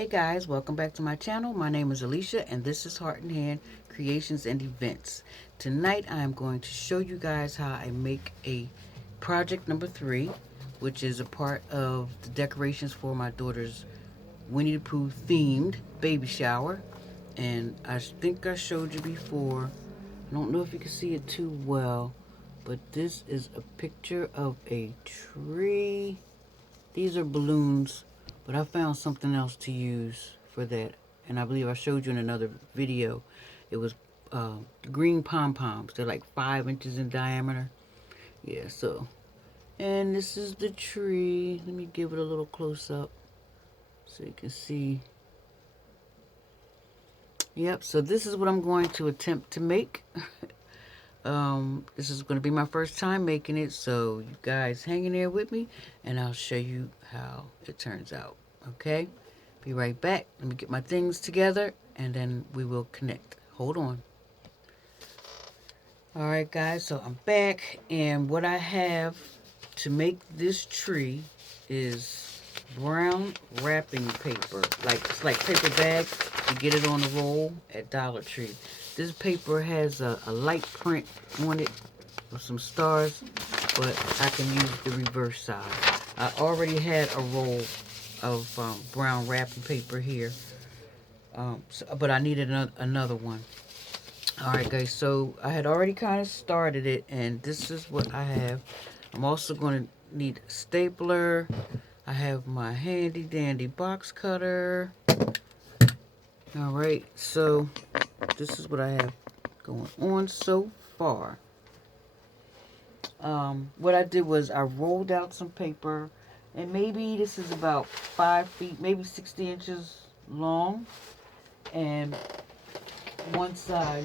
Hey guys, welcome back to my channel. My name is Alicia and this is Heart and Hand Creations and Events. Tonight I am going to show you guys how I make a project number 3, which is a part of the decorations for my daughter's Winnie the Pooh themed baby shower. And I think I showed you before. I don't know if you can see it too well, but this is a picture of a tree. These are balloons, but I found something else to use for that. And I believe I showed you in another video. It was green pom-poms. They're like 5 inches in diameter. Yeah, so. And this is the tree. Let me give it a little close-up so you can see. Yep, so this is what I'm going to attempt to make. This is going to be my first time making it, so you guys hang in there with me and I'll show you how it turns out. Okay, be right back. Let me get my things together and then we will connect. Hold on. Alright guys, so I'm back, and what I have to make this tree is brown wrapping paper. It's like paper bags. You get it on the roll at Dollar Tree. This paper has a light print on it with some stars, but I can use the reverse side. I already had a roll of brown wrapping paper here, but I needed another one. Alright guys, so I had already kind of started it, and this is what I have. I'm also going to need a stapler. I have my handy dandy box cutter. Alright, so this is what I have going on so far. What I did was I rolled out some paper, and maybe this is about 5 feet, maybe 60 inches long, and one side,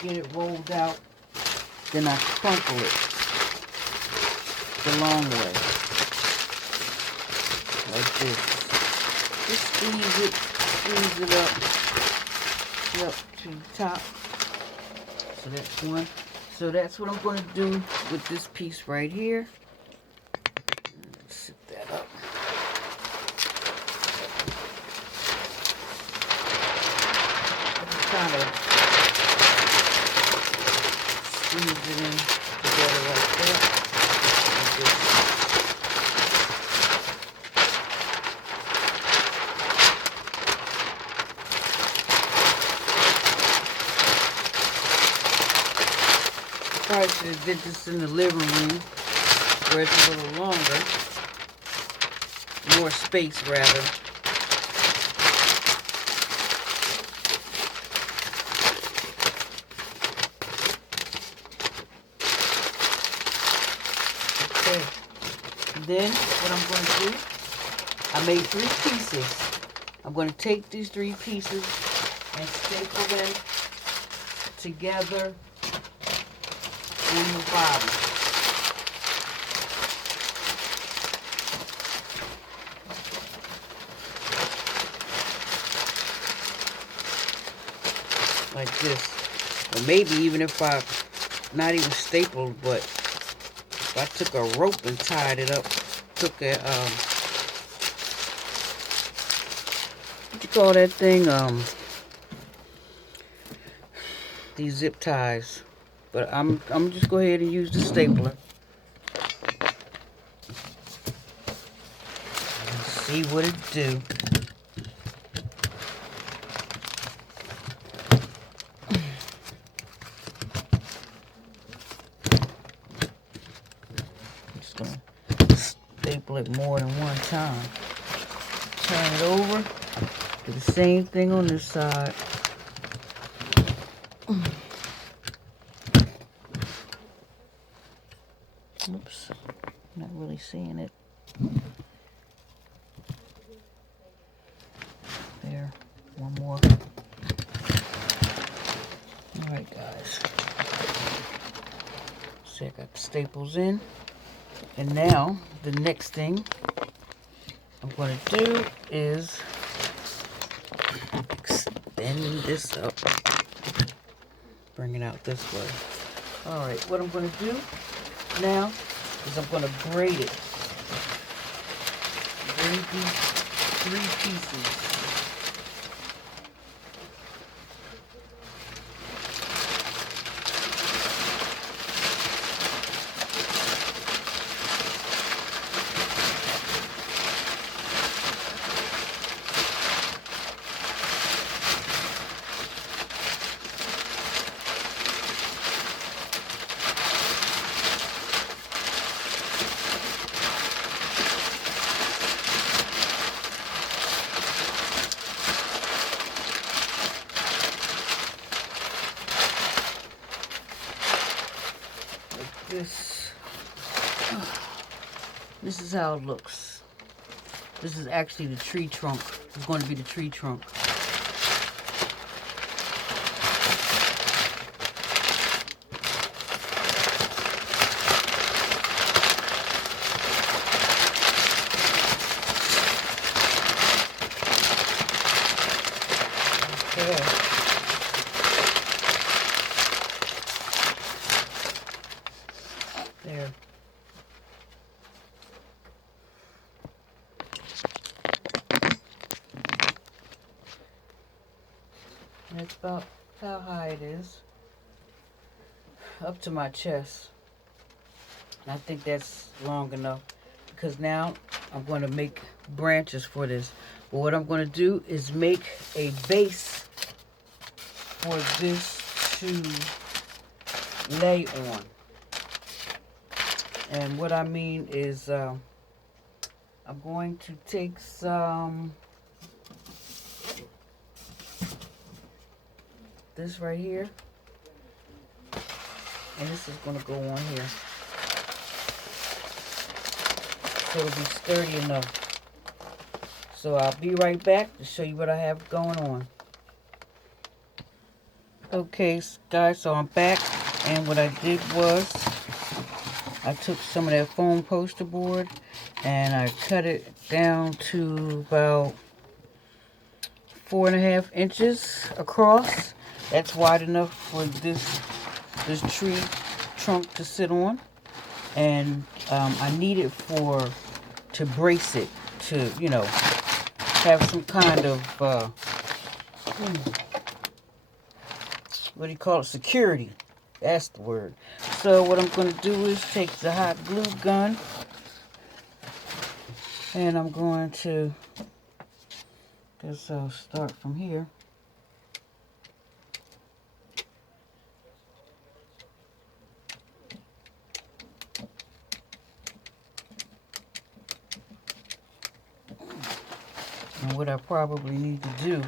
get it rolled out, then I crumple it the long way, like this. Just squeeze it up to the top. So that's one. So that's what I'm going to do with this piece right here. Set that up. Just kind of squeeze it in together like that. Like this. Probably should have did this in the living room where it's a little longer. More space, rather. Okay. Then, what I'm going to do, I made 3 pieces. I'm going to take these 3 pieces and staple them together on the bottom. Like this. Or maybe even if I, not even stapled, but if I took a rope and tied it up, took a, what you call that thing? These zip ties. But I'm just go ahead and use the stapler. And see what it do. I'm just gonna staple it more than one time. Turn it over. Do the same thing on this side. Oops, not really seeing it. There, one more. Alright guys. See, I got the staples in. And now, the next thing I'm going to do is extend this up. Bring it out this way. Alright, what I'm going to do now is I'm going to braid it. going to do 3 pieces. This is how it looks. This is actually the tree trunk. It's going to be the tree trunk. Okay. There. That's about how high it is. Up to my chest. And I think that's long enough because now I'm going to make branches for this. But what I'm going to do is make a base for this to lay on. And what I mean is I'm going to take some, this right here, and this is going to go on here. So it'll be sturdy enough. So I'll be right back to show you what I have going on. Okay, guys, so I'm back, and what I did was I took some of that foam poster board and I cut it down to about 4.5 inches across. That's wide enough for this tree trunk to sit on, and I need it to brace it, to, you know, have some kind of what do you call it, security. That's the word. So what I'm going to do is take the hot glue gun, and I'm going to, guess I'll start from here. And what I probably need to do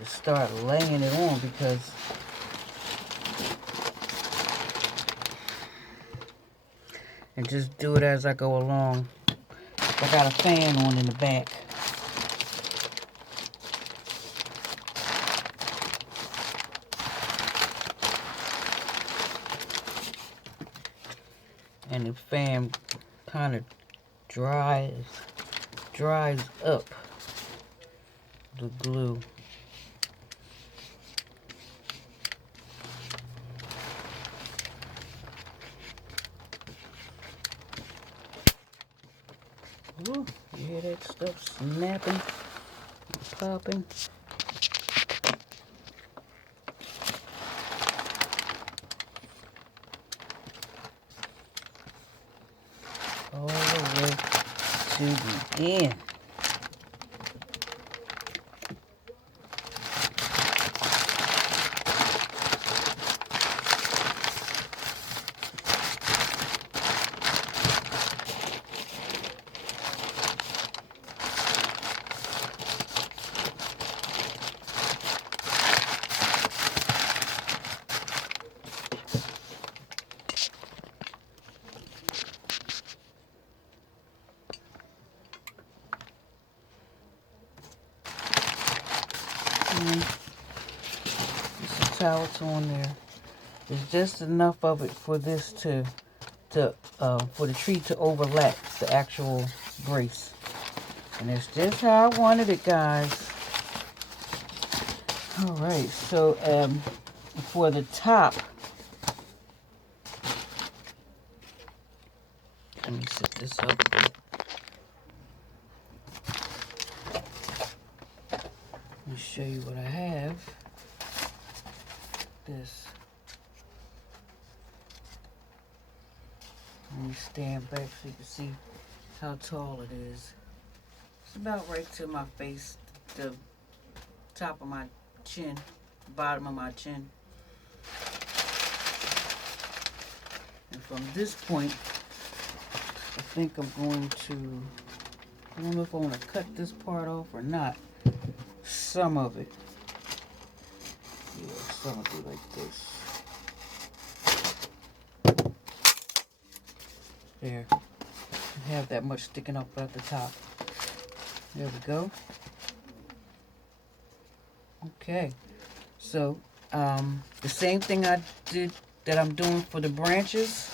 is start laying it on, because and just do it as I go along. I got a fan on in the back. And the fan kind of dries up the glue. Ooh, you hear that stuff snapping, popping? All the way to the end. This is how it's on there. There's just enough of it for this for the tree to overlap the actual brace. And that's just how I wanted it, guys. Alright, so for the top, let me set this up. Let me show you what I have. This. Let me stand back so you can see how tall it is. It's about right to my face, the top of my chin, bottom of my chin. And from this point, I think I'm going to, I don't know if I want to cut this part off or not. Some of it. Yeah, some of it like this. There. I have that much sticking up at the top. There we go. Okay. So, the same thing I did that I'm doing for the branches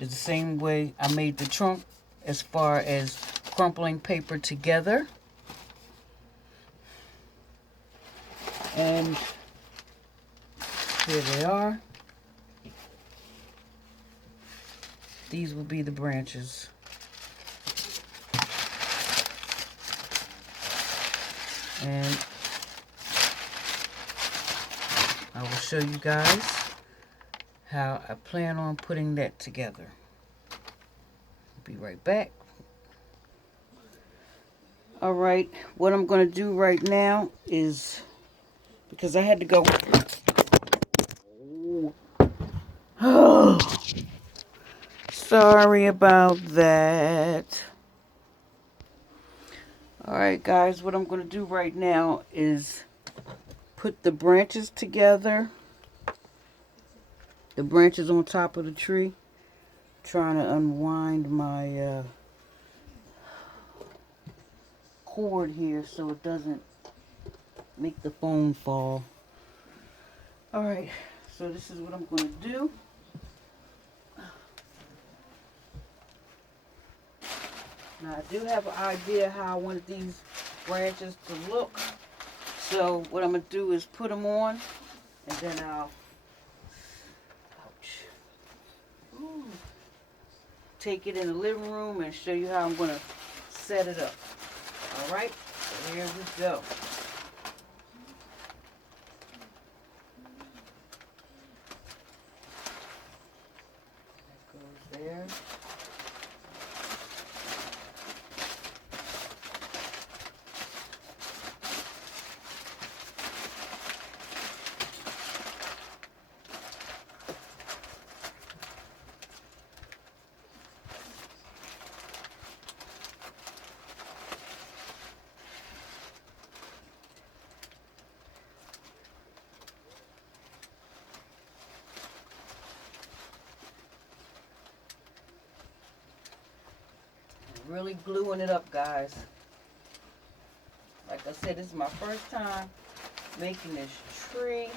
is the same way I made the trunk as far as crumpling paper together. And here they are. These will be the branches. And I will show you guys how I plan on putting that together. Be right back. All right, what I'm going to do right now is, because I had to go. Oh, sorry about that. All right, guys, what I'm going to do right now is put the branches together. The branches on top of the tree. Trying to unwind my cord here so it doesn't make the phone fall. All right, so this is what I'm going to do. Now I do have an idea how I want these branches to look. So what I'm going to do is put them on, and then I'll take it in the living room and show you how I'm going to set it up. All right, so here we go. That goes there. Really gluing it up, guys. Like I said, this is my first time making this tree.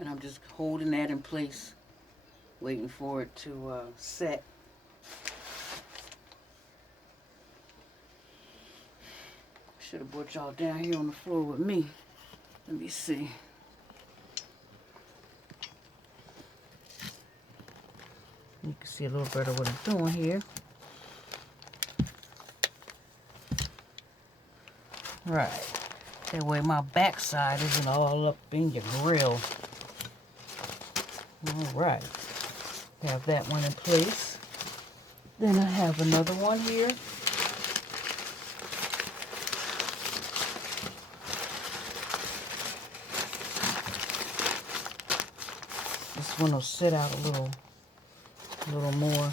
And I'm just holding that in place, waiting for it to set. Should have brought y'all down here on the floor with me. Let me see. You can see a little better what I'm doing here. Right. That way my backside isn't all up in your grill. Alright. Have that one in place. Then I have another one here. This one will sit out a little more.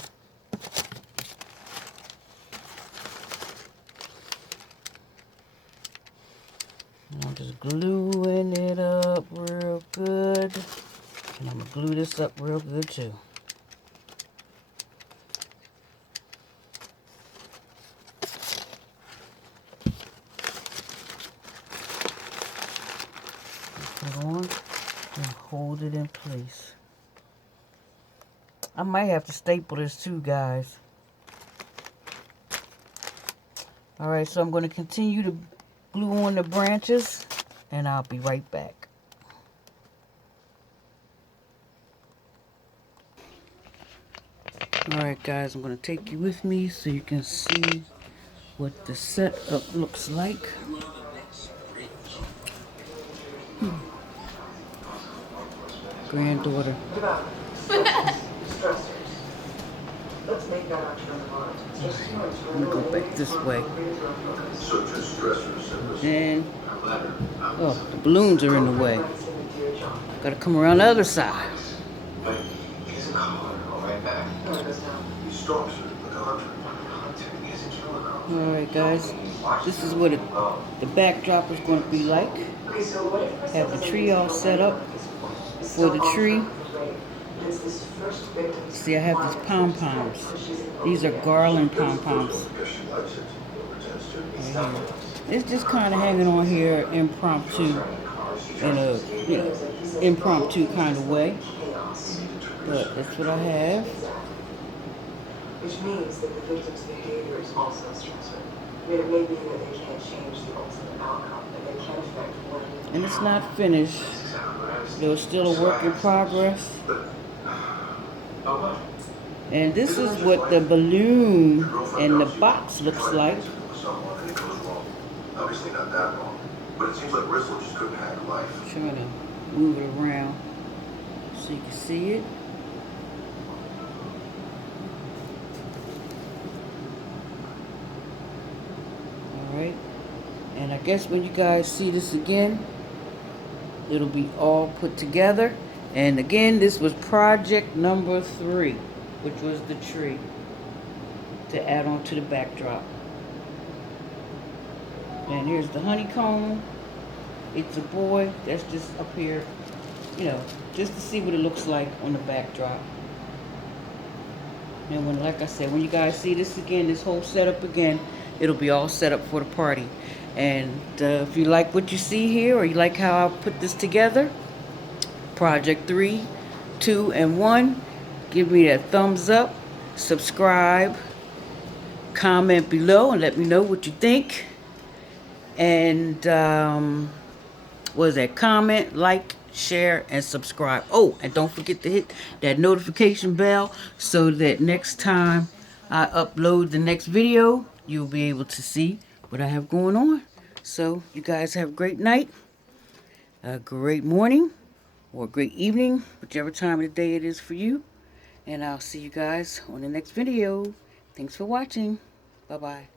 And I'm just gluing it up real good. And I'm going to glue this up real good too. Put it on and hold it in place. I might have to staple this too, guys. Alright, so I'm going to continue to glue on the branches, and I'll be right back. Alright guys, I'm going to take you with me so you can see what the setup looks like. Granddaughter. Let me go back this way. And, oh, the balloons are in the way. Gotta come around the other side. Alright guys, this is what the backdrop is going to be like. Have the tree all set up for the tree. See, I have these pom-poms. These are garland pom-poms. Right, it's just kind of hanging on here impromptu, in a, you know, impromptu kind of way. But that's what I have. Which means that the victim's behavior is also stressor. It may be that they can't change the ultimate outcome, but they can affect one. And it's not finished. There's still a work in progress. And this is what the balloon and the box looks like. Obviously not that long, but it seems like Bristol just couldn't hack life. I'm trying to move it around so you can see it. Alright, and I guess when you guys see this again, it'll be all put together. And again, this was project number 3, which was the tree to add on to the backdrop. And here's the honeycomb. It's a boy. That's just up here, you know, just to see what it looks like on the backdrop. And when, like I said, when you guys see this again, this whole setup again, it'll be all set up for the party. And if you like what you see here, or you like how I put this together, project 3, 2, and 1, give me that thumbs up, subscribe, comment below, and let me know what you think. And what is that? Comment, like, share, and subscribe. Oh, and don't forget to hit that notification bell so that next time I upload the next video, you'll be able to see what I have going on. So you guys have a great night, a great morning, or a great evening, whichever time of the day it is for you. And I'll see you guys on the next video. Thanks for watching. Bye-bye.